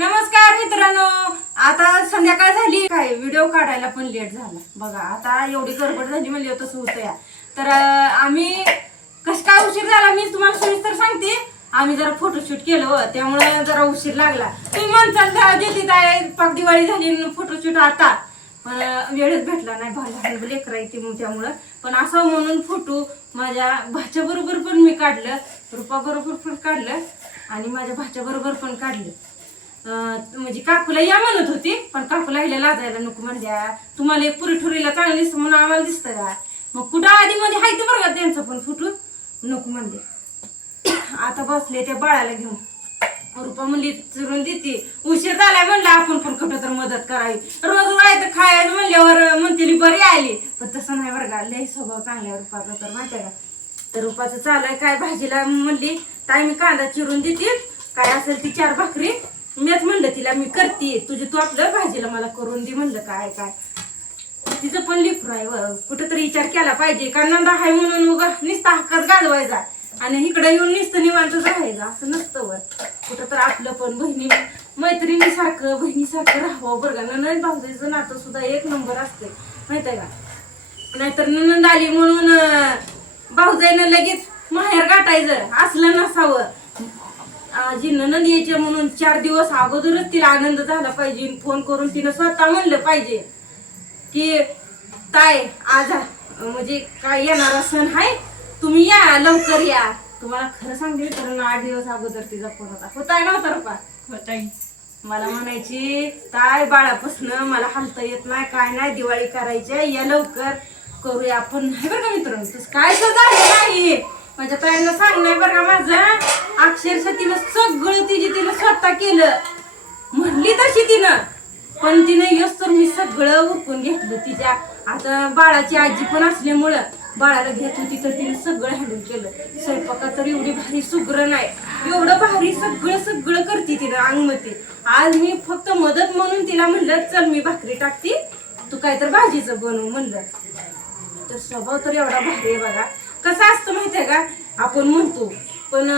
नमस्कार मित्रांनो. आता संध्याकाळ झाली. काय व्हिडिओ काढायला पण लेट झाला. बघा आता एवढी गडबड झाली म्हणजे तसं होतं या. तर आम्ही कस काय उशीर झाला मी तुम्हाला सविस्तर सांगते. आम्ही जरा फोटोशूट केलं त्यामुळे जरा उशीर लागला. तुम्ही म्हणताल दिली काय पाक दिवाळी झाली फोटोशूट आता. पण वेळच भेटला नाही. भाला लेकरा येते मग त्यामुळं. पण असं म्हणून फोटो माझ्या भाच्या बरोबर पण मी काढलं. रुपा बरोबर पण काढलं आणि माझ्या भाच्या बरोबर पण काढलं. म्हणजे काकूला या म्हणत होती पण काकूला हिला लाजायला नको म्हणल्या. तुम्हाला एक पुरी ठुरीला चांगली दिसतं म्हणून आम्हाला दिसतं का? मग कुठं आधी मध्ये हायचं बरं का त्यांचं पण फुटून? नको म्हणले. आता बसले त्या बाळाला घेऊन. रुपा म्हणली चिरून देते. उशीर झालाय म्हणलं आपण पण कुठं तर मदत करावी. रोज तर खायला म्हणल्यावर म्हणते बरी आली. पण तसं नाही बरं का. लय स्वभाव चांगला रुपाचा तर माहिती का? तर रुपाचं चालू काय भाजीला म्हणली ताई मी कांदा चिरून देते. काय असेल ती चार भाकरी मीच म्हणलं तिला मी करते तुझी तू आपलं भाजीला मला करून दे. म्हणलं काय काय? तिचं पण लिफ्ट आहे कुठं तरी विचार केला पाहिजे. कारण नंदा आहे म्हणून उगा नुसता हक्कात गाजवायचा आणि इकडे येऊन नुसतं निवांत राहायचं. असं नसतं वर. कुठं तर आपलं पण बहिणी मैत्रिणी सारखं राहावं बरं का. ननंद भाऊजाईचं नातं सुद्धा एक नंबर असते माहीत आहे का? नाहीतर ननंद आली म्हणून भाऊजाईनं लगेच माहेर गाठायचं. असलं नसावं. आजी ननंद यायचे म्हणून चार दिवस अगोदरच तिला आनंद झाला पाहिजे. फोन करून तिनं स्वतः म्हणलं पाहिजे की ताय आज म्हणजे काय येणारा सण आहे तुम्ही या लवकर या. तुम्हाला खरं सांगते कारण आठ दिवस अगोदर तिचा फोन होता. होताय नव्हता रुपा? मला म्हणायची ताय बाळापासनं मला हलता येत नाही काय नाही दिवाळी करायची या लवकर करूया आपण. नाही बरं का मित्रांनो तसं काय तर झालं नाही माझ्या ताईला सांगणार नाही बरं का माझं अक्षरशः तिनं सगळं तिची तिनं स्वतः केलं. म्हणली तशी तिनं. पण तिने यस तर मी सगळं उरकून घेतलं तिच्या. आता बाळाची आजी पण असल्यामुळं बाळाला घेत होती तर तिने सगळं हँडल केलं. स्वयंपाकात तर एवढी भारी सुग्र नाही. एवढं भारी सगळं सगळं करते तिनं अंगमध्ये आज मी फक्त मदत म्हणून तिला म्हणलं चल मी भाकरी टाकते. तू काय तर भाजीचं बनव म्हणलं. तर स्वभाव तर एवढा भारी आहे बघा. कसं असतं माहितीये का? आपण म्हणतो पण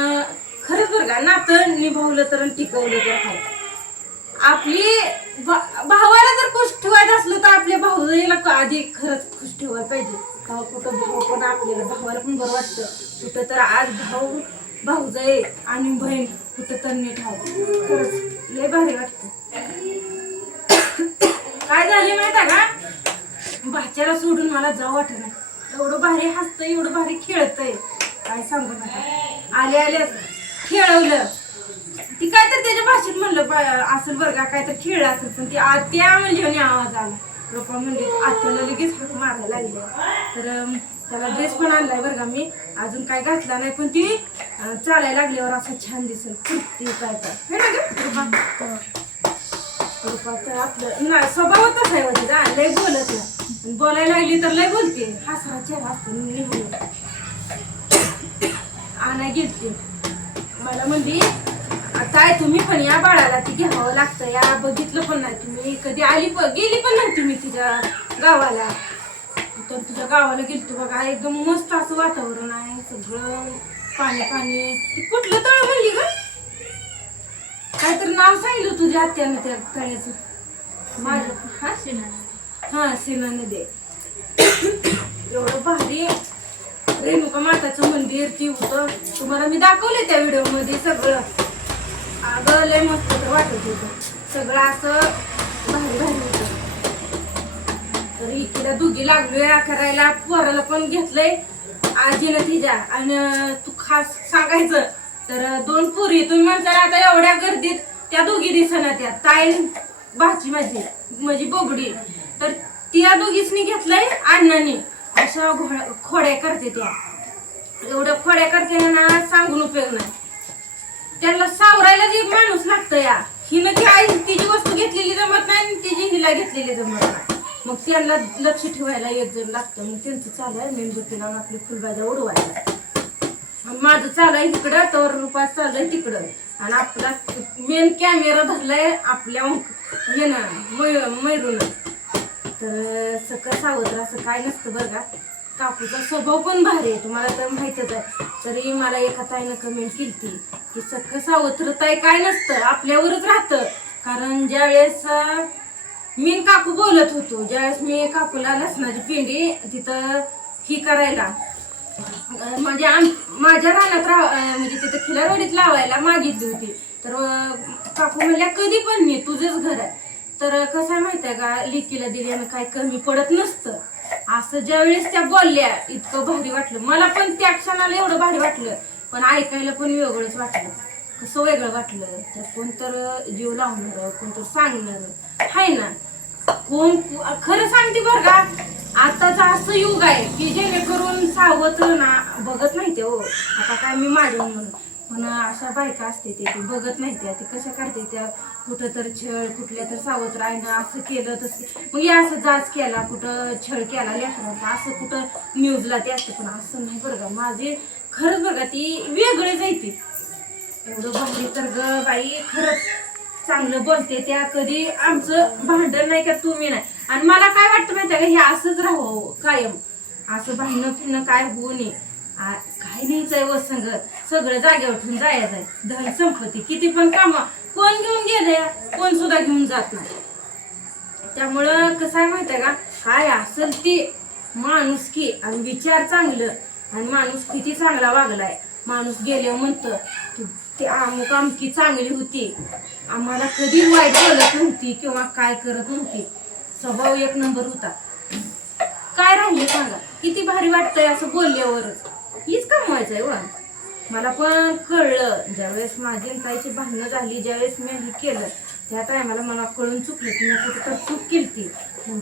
खरंच बरं का नातं निभावलं तर टिकवलं तर हाय आपली भा- भावाला जर खुश ठेवायचं असलं तर आपल्या भाऊला आधी खरंच खुश ठेवायला पाहिजे. का कुठं भाऊ पण आपल्याला भावाला पण बरं वाटतं. कुठं तर आज भाऊ भाऊजाई आणि बहीण कुठं तर नीट हवं खरंच लय भारी वाटतं. काय झाले माहीत आहे का? भाच्याला सोडून मला जाऊ वाटत नाही. एवढं भारी हसतंय एवढं भारी खेळतंय. काय सांगू नका. आले आले. खेळवलं. ती काय तर त्याच्या भाषेत म्हणलं असेल बरं का काय तर खेळ असेल पण ती आ- त्या म्हणजे आवाज आला. रोपा म्हणजे आत्याला लगेच हात मारायला लागले. तर त्याला ड्रेस पण आणलाय बरं का मी. अजून काय घातला नाही पण ती चालायला लागल्यावर असं छान दिसेल. कुर्ती काय तर. ना रुपा? तर आपलं नाही स्वभावतच आहे म्हणजे लय बोलत नाही. बोलायला लागली तर लय बोलते. हसरा चेहरा असतो निघून आणाय गेलते. मला म्हणली काय तुम्ही पण या बाळाला ती घ्यावं लागतं. या बघितलं पण नाही तुम्ही. कधी आली पण गेली पण नाही तुम्ही तिच्या गावाला. तर तुझ्या गावाला गेलतो बघा एकदम मस्त असं वातावरण आहे. सगळं पाणी पाणी. ती कुठलं तळ म्हणली ग? काहीतरी नाव सांगितलं तुझ्या आत्यानं त्या तळ्याचं. माझं हा? हा सीना नदी एवढं भारी रेणुका माताचं मंदिर ती होतं. तुम्हाला मी दाखवले त्या व्हिडिओमध्ये सगळं. अगं लय मस्त वाटत होतं. सगळं असं भारी भारी होतं. तर इकडे दुगी लागलोय करायला पोराला पण घेतलंय. आजीनं तिच्या. आणि तू खास सांगायचं तर दोन पुरी तुम्ही म्हणताना आता एवढ्या गर्दीत. त्या दोघी दिसना त्या. ताई भाची माझी. माझी बोबडी. तर त्या दोघीसनी घेतलंय अण्णाने. अशा घोड खोड्या करते त्या. एवढ्या खोड्या करते ना सांगून उपयोग नाही. त्यांना सावरायला जे माणूस लागतं या. हिनं ती आई तिची वस्तू घेतलेली जमत नाही आणि तिची हिला घेतलेली जमत नाही. मग त्यांना लक्ष ठेवायला एक जण लागतं. मग त्यांचं चालू आहे. मेणबत्तीला आणि आपली फुलबाजा उडवायला. माझं चालू आहे इकडं तर चालू चाललंय तिकडं. आणि आपला मेन कॅमेरा धरलाय आपल्या हे ना तर सकस सावत्र असं काय नसतं बरं का. काकूचा स्वभाव पण भारी आहे तुम्हाला तर माहितच आहे. तरी मला एका ताईनं कमेंट केली की सकस सावत्र ताई काय नसतं आपल्यावरच राहतं. कारण ज्यावेळेस मी काकू बोलत होतो ज्यावेळेस मी काकूला लसणाची पिंडी तिथं ही करायला म्हणजे आम माझ्या रानात राह म्हणजे तिथं खिलारवाडीत लावायला मागितली होती. तर काकू म्हणल्या कधी पण नाही तुझंच घर आहे. तर कसं आहे माहिती आहे का? लिकीला दिल्यानं काय कमी पडत नसतं. असं ज्यावेळेस त्या बोलल्या इतकं भारी वाटलं. मला पण त्या क्षणाला एवढं भारी वाटलं. पण ऐकायला पण वेगळंच वाटलं. कसं वेगळं वाटलं? त्यात कोण तर जीव लावणार कोण तर सांगणार. हाय ना? कोण खरं सांगते बरं का आताचं असं युग आहे की जेणेकरून सावत्र ना बघत नाही ते हो. आता काय मी माझ्या म्हणून. पण अशा बायका असते ते बघत नाही त्या ते कशा करते त्या कुठं तर छळ कुठल्या तर सावत्र आहे ना असं केलं तसं. मग हे असं जाच केला कुठं छळ केला लेकरांचा असं कुठं न्यूजला ते असतं पण असं नाही बरं का. माझे खरंच बघा ती वेगळीच आहे ती. एवढं भारी तर ग बाई खरंच चांगलं बोलते त्या. कधी आमचं भांडण नाही का तुम्ही नाही. आणि मला काय वाटतं माहिती का हे असंच राहो कायम. असं भांडणं फिरणं काय होऊ नये. काय न्यायचंय व संग. सगळं जागेवर ठेवून जायचंय धन संपत्ती किती पण काम. कोण घेऊन गेले कोण सुद्धा घेऊन जात नाही. त्यामुळं कसं आहे माहिती आहे का? काय असेल ते माणूस की आणि विचार चांगलं आणि माणूस किती चांगला वागलाय. माणूस गेल्यावर म्हणतं की ते अमुक अमकी चांगली होती. आम्हाला कधी वाईट बोलत नव्हती किंवा काय करत नव्हती. स्वभाव एक नंबर होता. काय राहिले सांगा? किती भारी वाटतंय असं बोलल्यावरच. हीच आहे व मला पण कळलं. ज्यावेळेस माझी आणि ताईची भांडणं झाली ज्यावेळेस मी हे केलं त्या टायमाला मला कळून चुकलं की मी कुठं तर चूक केली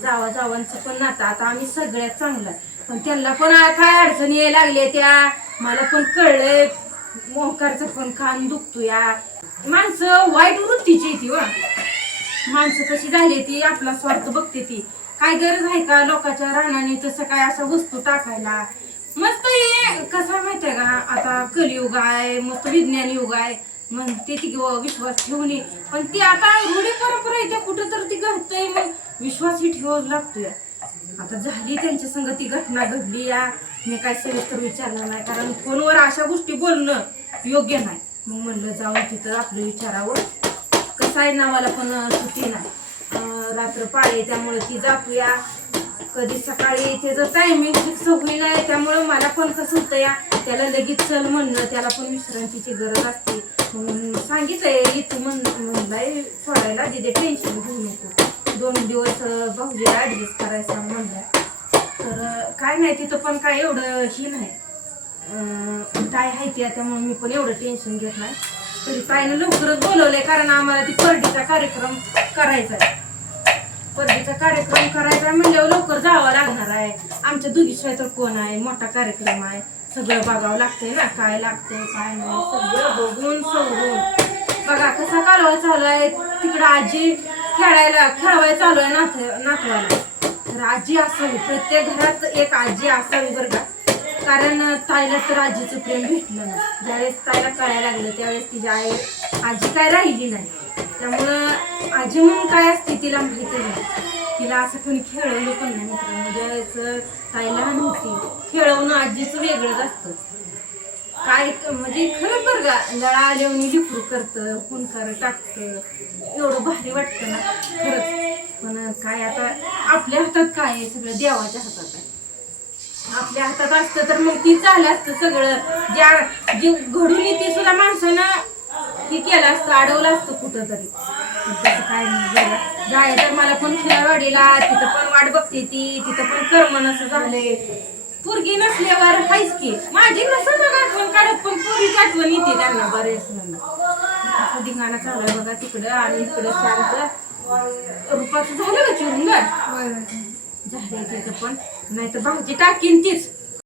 जावा जावांचं पण नातं. आता आम्ही सगळ्यात चांगलं पण त्यांना पण काय अडचणी यायला लागले त्या? मला पण कळलंय. मोहकारचं पण खान दुखतो या माणसं वाईट वृत्तीची ती वा माणसं कशी झाली ती? आपला स्वार्थ बघते ती. काय गरज आहे का लोकांच्या राहण्याने तसं काय असं वस्तू टाकायला? मस्त हे कसं माहितीये का? आता कलियुग आहे मस्त विज्ञान युग आहे. मग ते ती विश्वास ठेवून ये. पण ती आता रूढी परंपरा आहे कुठं तर ती घडतंय मग विश्वास ही ठेवावा लागतोय. आता झाली त्यांच्या संग ती घटना घडली या. मी काय सविस्तर विचारलं नाही कारण फोनवर अशा गोष्टी बोलणं योग्य नाही. मग म्हणलं जाऊन तिथं आपलं विचारावं. कसं आहे नावाला पण सुट्टी नाही. अं, रात्र पाळी त्यामुळे ती जातूया. कधी सकाळी त्याचं टायमिंग फिक्स होईना त्यामुळे मला पण कसं होतं या? त्याला लगेच चल म्हणणं त्याला पण विश्रांतीची गरज असते. म्हणून सांगितलंय इथं म्हण म्हणलाय सोडायला जिथे टेन्शन घेऊ नको. दोन दिवस अं, भाऊजीला ॲडजस्ट करायचं तर काय नाही तिथं पण काय एवढं ही नाही. काय आहे ती त्यामुळे मी पण एवढं टेन्शन घेत नाही. तरी ताईनं लवकरच बोलवलंय कारण आम्हाला ती परडीचा कार्यक्रम करायचा आहे परडीचा कार्यक्रम करायचा आहे म्हणल्यावर लवकर जावं लागणार आहे. आमच्या दुधीशिवाय तर कोण आहे? मोठा कार्यक्रम आहे. सगळं बघावं लागतंय ना काय लागतंय काय नाही. सगळं बघून सवरून बघा कसा कालवा चालू आहे? तिकडं आजी खेळायला खेळवायला चालू आहे नाथ नातवाला तर आजी असावी. प्रत्येक घरात एक आजी असावी बरं का. कारण ताईला तर आजीचं प्रेम भेटलं ना ज्यावेळेस ताईला कळायला लागलं त्यावेळेस तिची आई आजी काय राहिली नाही. त्यामुळं आजी म्हणून काय असते तिला माहिती नाही. तिला असं कोणी खेळवलं पण नाही मित्रांनो. ज्यावेळेस ताई लहान होती खेळवणं आजीचं वेगळंच असतं. काय म्हणजे खरंच बरं का लळा आल्यावर लिफरू करतं हुंकार टाकतं एवढं भारी वाटतं ना खरंच. पण काय आता आपल्या हातात काय आहे सगळं देवाच्या हातात आहे. आपल्या हातात असतं तर मग ती झालं असतं सगळं. ज्या जी घडून येते सुद्धा माणसानं हे केलं असतं अडवलं असतं कुठं तरी पण तसं काय नाही झालं. जाय तर मला पण खिलारवाडीला तिथं पण वाट बघते ती तिथं पण कर्मन असं झालंय. पोरगी नसल्यावर हायच की. माझी नसं बघा आठवण काढत पण पोरीची आठवण येते त्यांना. बरेच असं धिंगाणा चालू आहे बघा तिकडं आणि इकडं शांत. रुपाचं झालं का चिरून झाले त्याचं पण. नाही तर भाजी टाकीन तीच.